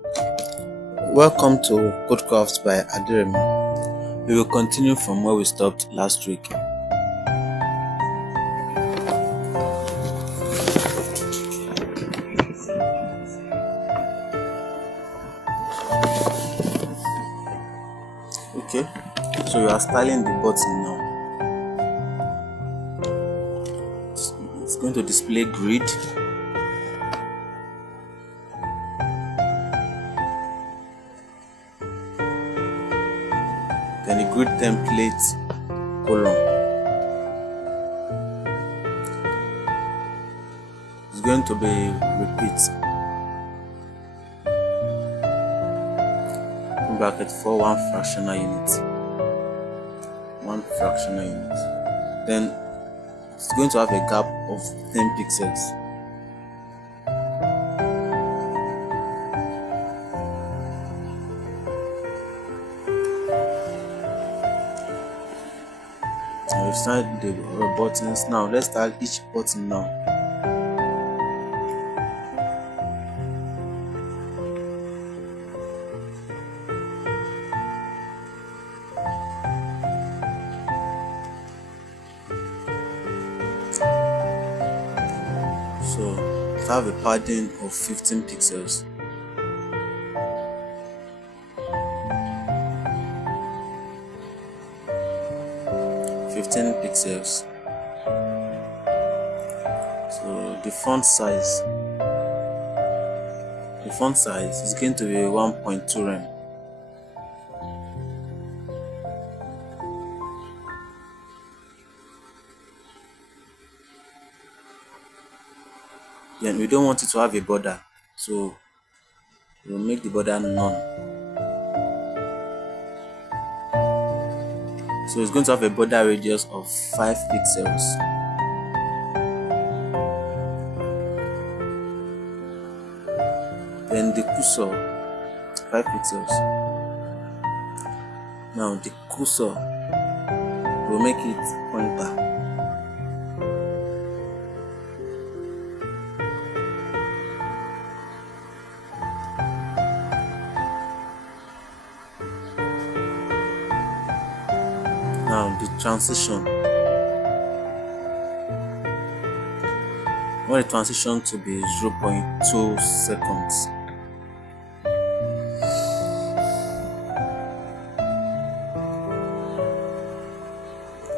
Welcome to Codecraft by Adiremi. We will continue from where we stopped last week. Okay, so you are styling the button now. It's going to display grid. Then the grid template column. It's going to be repeat. Bracket for one fractional unit. Then it's going to have a gap of 10 pixels. We've started the buttons. Now let's start each button now. So have a padding of 15 pixels. So the font size is going to be 1.2 rem. Then we don't want it to have a border, so we'll make the border none. So it's going to have a border radius of 5 pixels. Then the cursor, 5 pixels. Now the cursor, we'll make it pointer. Now the transition, I want the transition to be 0.2 seconds.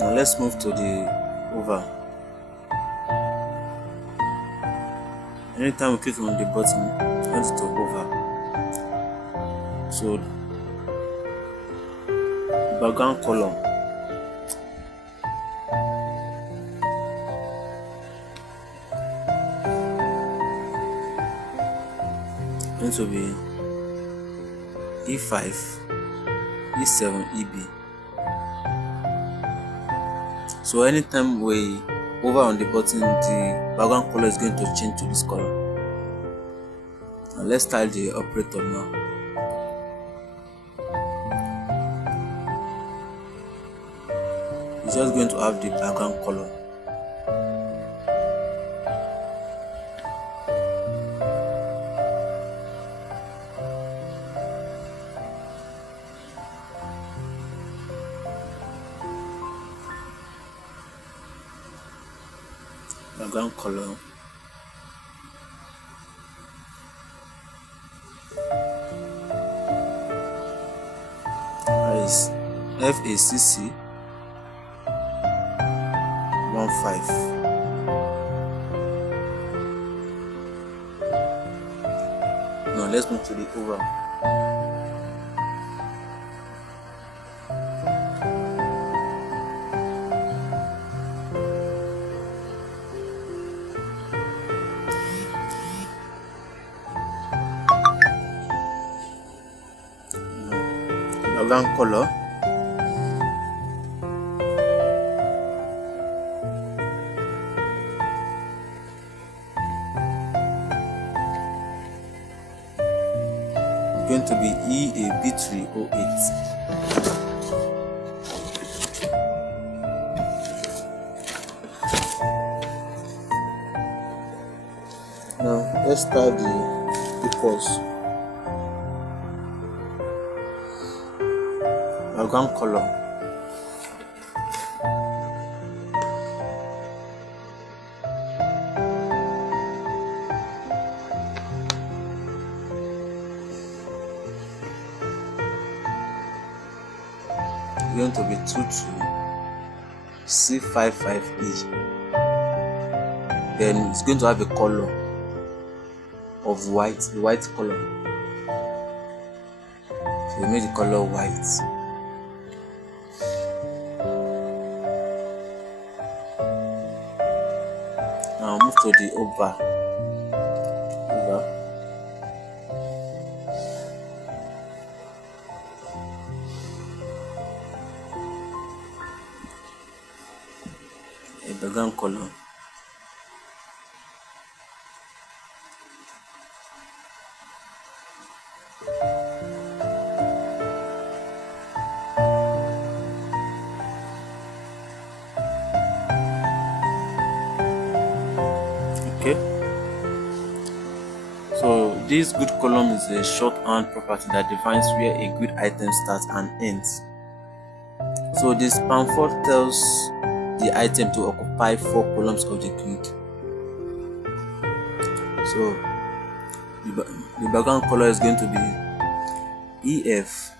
Now let's move to the over. Anytime we click on the button, I want it to hover. So background color, going to be E5, E7, EB. So anytime we hover on the button, the background color is going to change to this color. Now let's style the operator now. It's just going to have the background color. Background color. Is FACC 15. Now let's move to the over. Background color, going to be EAB308. Now let's start the equals. background color. It's going to be 22C55E. Then it's going to have a color of white, the white color. So we make the color white. Now move to the over. A background color. Okay. So this good column is a shorthand property that defines where a grid item starts and ends. So this span 4 tells the item to occupy 4 columns of the grid. So the background color is going to be EF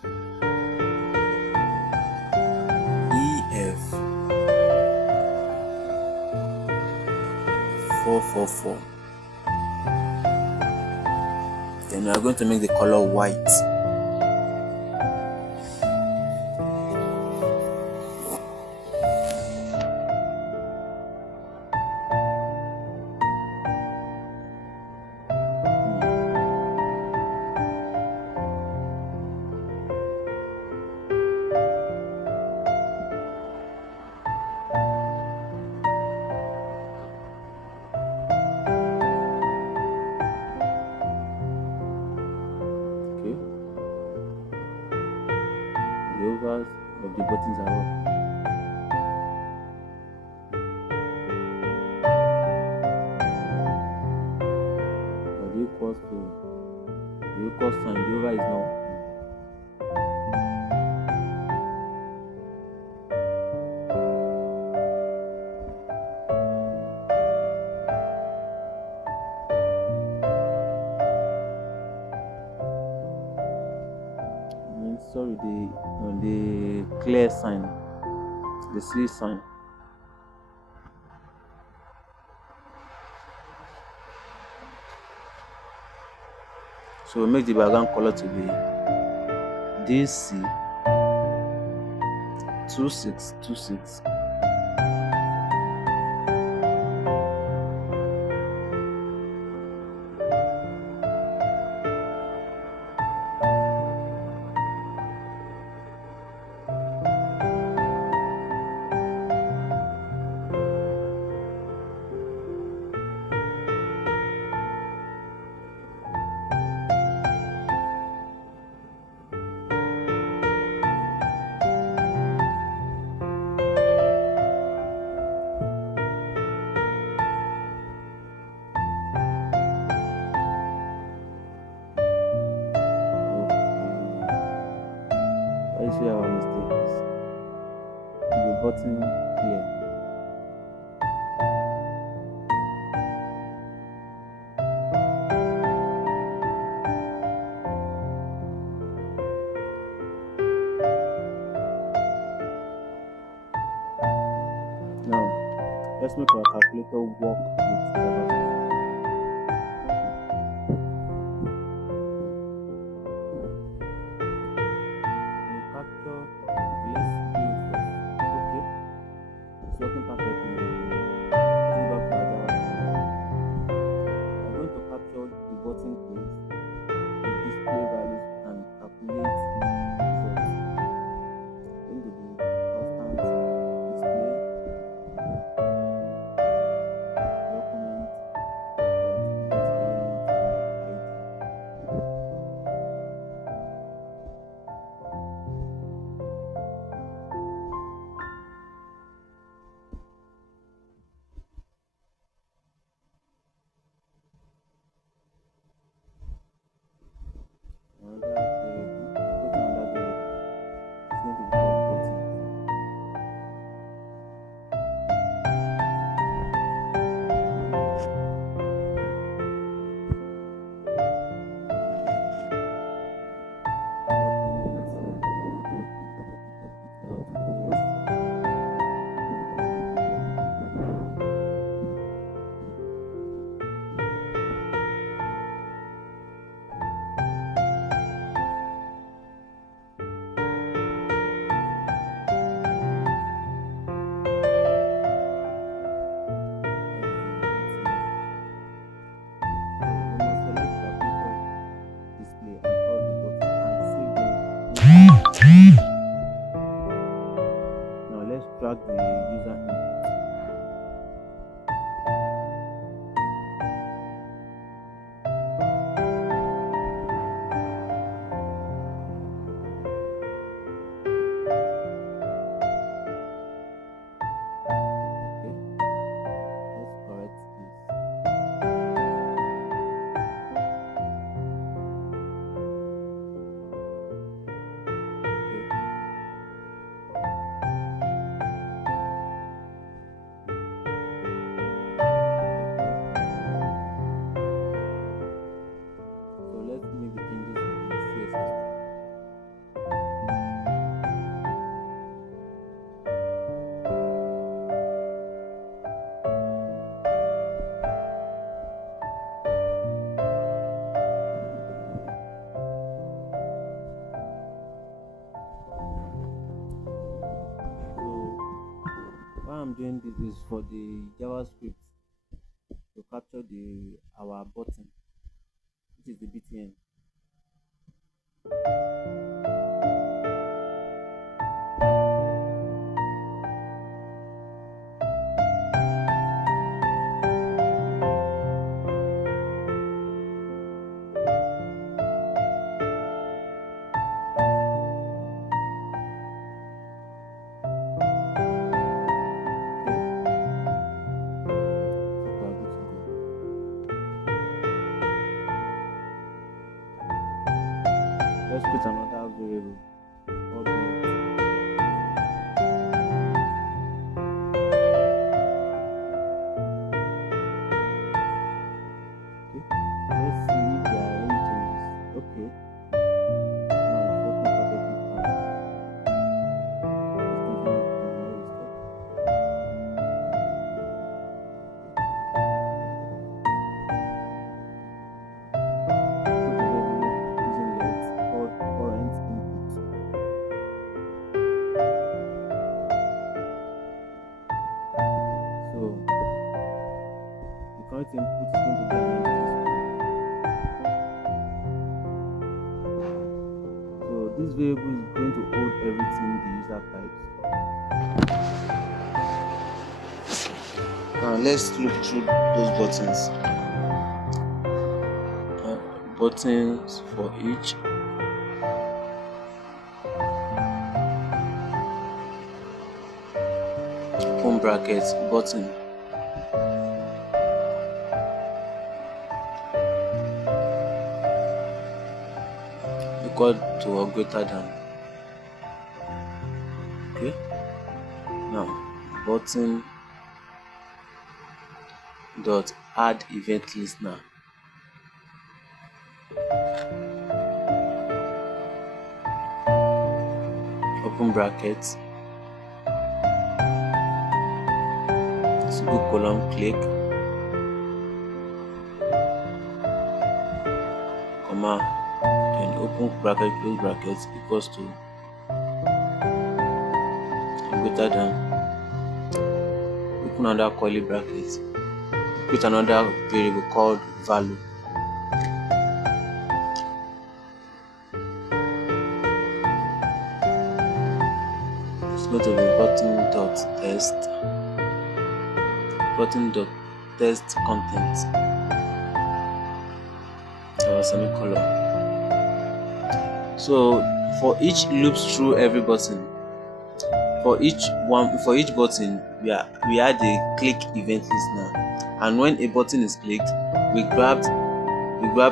444. Then we are going to make the color white. The overs of the buttons are up. But the equals sign, the over is now. Sorry, the clear sign, the C sign. So we make the background color to be DC 2626. Let's see our mistakes. The button here. Now, let's make our calculator work with JavaScript. Working perfectly now. Let's go back to our JavaScript. I'm going to capture the button code, the display values, and calculate results. Going to be constant display document Now let's drag the user input. I'm doing this is for the JavaScript to capture our button, which is the BTN. Let's put another variable. Let's see if there are any changes. Okay. Now it's working perfectly fine. Let's continue from where we stopped. Using let called current input. So the current input is going to be an empty string. So this variable is going to hold everything the user types. Now let's look through those buttons. Buttons for each. Open brackets button. Equal to or greater than. Okay. Now button dot add event listener. Open brackets, single column click, comma, and open bracket, close brackets equals to greater than, open another curly bracket, put another variable called value. It's going to be button.test content, semicolon. So for each loops through every button, for each button we add a click event listener, and when a button is clicked, we grab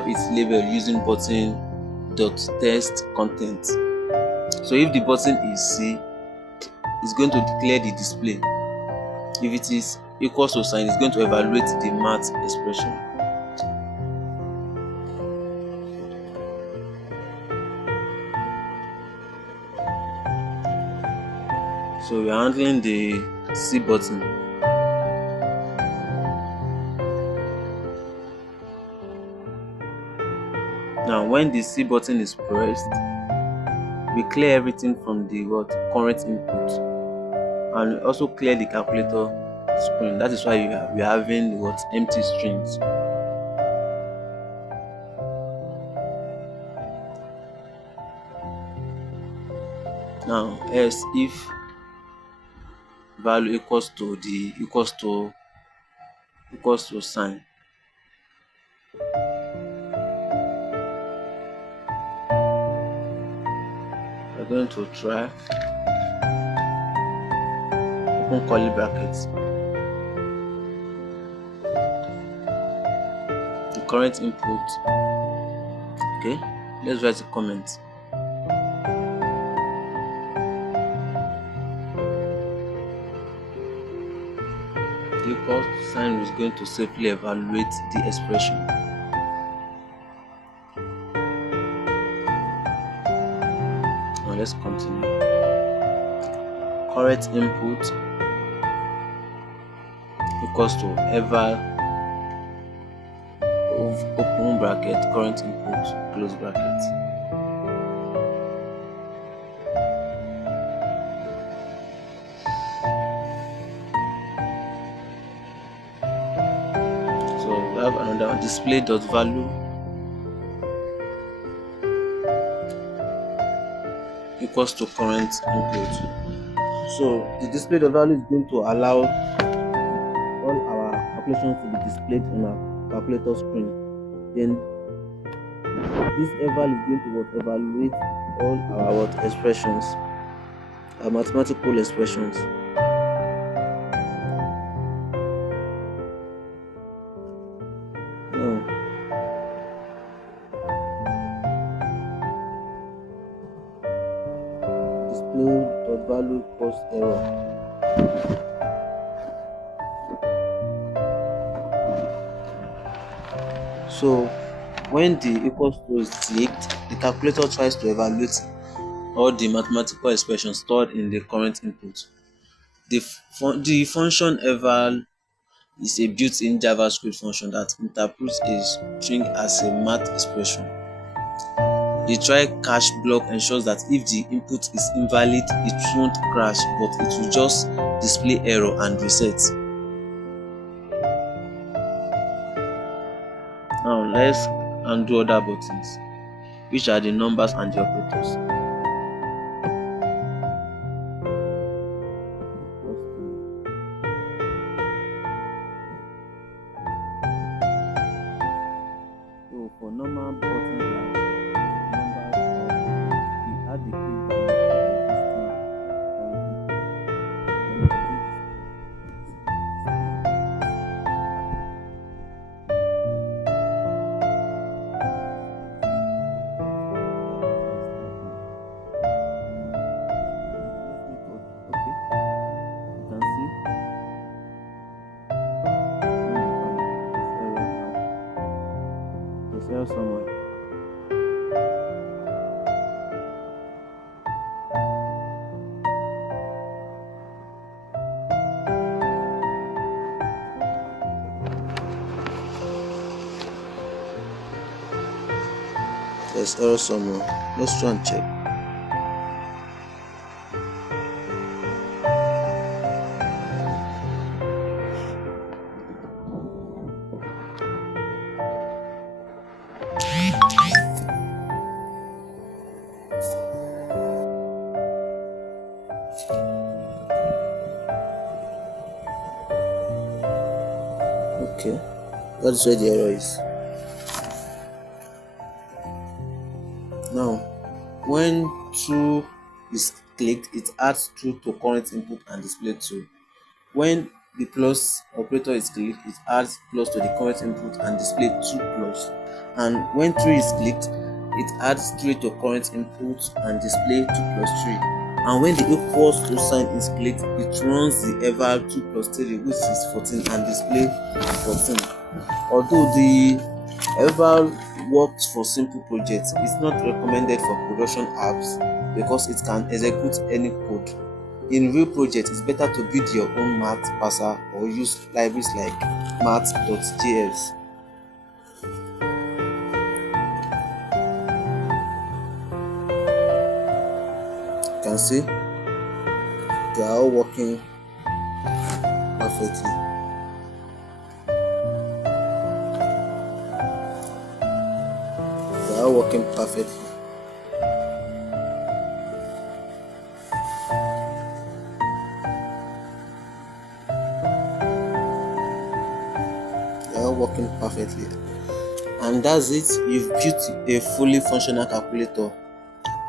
its label using button.test content. So if the button is C, it's going to declare the display. If it is equals to sign, it's going to evaluate the math expression. So we are handling the C button. Now when the C button is pressed, we clear everything from the current input, and also clear the calculator screen. That is why we are having empty strings. Now else if value equals to sign, we're going to try open curly brackets, the current input. Okay, let's write a comment. The equals sign is going to safely evaluate the expression. Now let's continue. Current input equals to eval of open bracket current input close bracket. So we have another one, display dot value equals to current input. So the display dot value is going to allow all our calculations to be displayed on our calculator screen. Then this eval is going to evaluate all our expressions, our mathematical expressions. Now display dot value equals error. So when the equals to is clicked, the calculator tries to evaluate all the mathematical expressions stored in the current input. The function eval is a built-in JavaScript function that interprets a string as a math expression. The try catch block ensures that if the input is invalid, it won't crash, but it will just display error and reset. Now let's undo other buttons, which are the numbers and the operators. So for normal buttons like numbers or operators, we add the key value to the existing somewhere. There's error somewhere. Let's try and check. Okay, that's where the error is. Now, when true is clicked, it adds true to current input and display true. When the plus operator is clicked, it adds plus to the current input and display 2 plus. And when 3 is clicked, it adds 3 to current input and display 2 plus 3. And when the equals to sign is clicked, it runs the eval 2 plus 3, which is 14, and display 14. Although the eval works for simple projects, it's not recommended for production apps because it can execute any code. In real projects, it's better to build your own math parser or use libraries like math.js. You can see they are all working perfectly. They are all working perfectly. perfectly. And that's it. You've built a fully functional calculator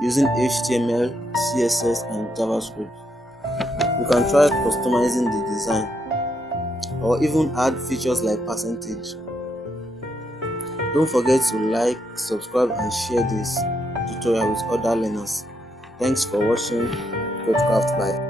using HTML, CSS, and JavaScript. You can try customizing the design or even add features like percentage. Don't forget to like, subscribe, and share this tutorial with other learners. Thanks for watching Codecraft. Bye.